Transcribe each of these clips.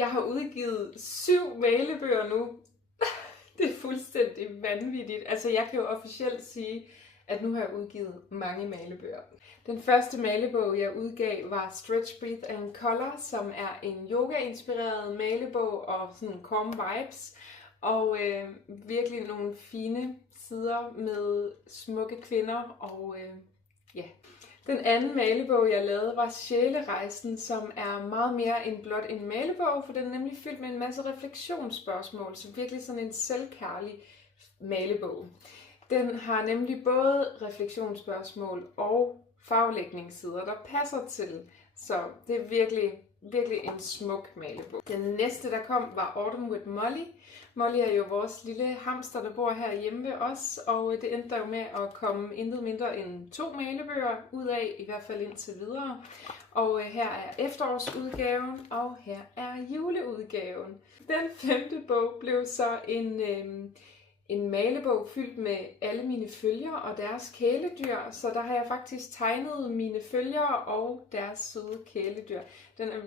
Jeg har udgivet 7 malebøger nu. Det er fuldstændig vanvittigt. Altså jeg kan jo officielt sige, at nu har jeg udgivet mange malebøger. Den første malebog, jeg udgav, var Stretch, Breathe and Color, som er en yoga-inspireret malebog og sådan calm vibes. Og virkelig nogle fine sider med smukke kvinder og ja. Den anden malebog, jeg lavede, var Sjælerejsen, som er meget mere end blot en malebog, for den er nemlig fyldt med en masse refleksionsspørgsmål, så virkelig sådan en selvkærlig malebog. Den har nemlig både refleksionsspørgsmål og farvelægningssider, der passer til, så det er virkelig en smuk malebog. Den næste, der kom, var Autumn with Molly. Molly er jo vores lille hamster, der bor herhjemme ved os, og det endte jo med at komme intet mindre end 2 malebøger ud af, i hvert fald indtil videre. Og her er efterårsudgaven, og her er juleudgaven. Den 5. bog blev så en malebog fyldt med alle mine følgere og deres kæledyr, så der har jeg faktisk tegnet mine følgere og deres søde kæledyr. Den er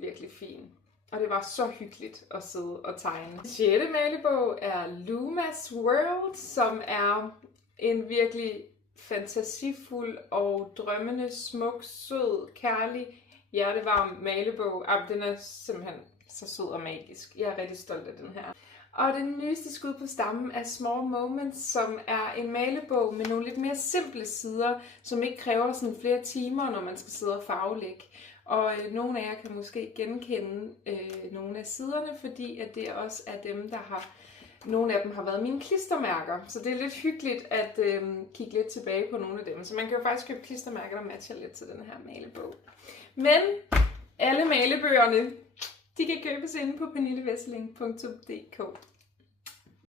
virkelig fin. Og det var så hyggeligt at sidde og tegne. 6. malebog er Lumas World, som er en virkelig fantasifuld og drømmende, smuk, sød, kærlig, hjertevarm malebog. Den er simpelthen så sød og magisk. Jeg er rigtig stolt af den her. Og den nyeste skud på stammen er Small Moments, som er en malebog med nogle lidt mere simple sider, som ikke kræver sådan flere timer, når man skal sidde og farvelægge. Og nogle af jer kan måske genkende nogle af siderne, fordi at det også er dem, der har... Nogle af dem har været mine klistermærker, så det er lidt hyggeligt at kigge lidt tilbage på nogle af dem. Så man kan jo faktisk købe klistermærker, der matcher lidt til den her malebog. Men alle malebøgerne, de kan købes inde på pernillevesseling.dk.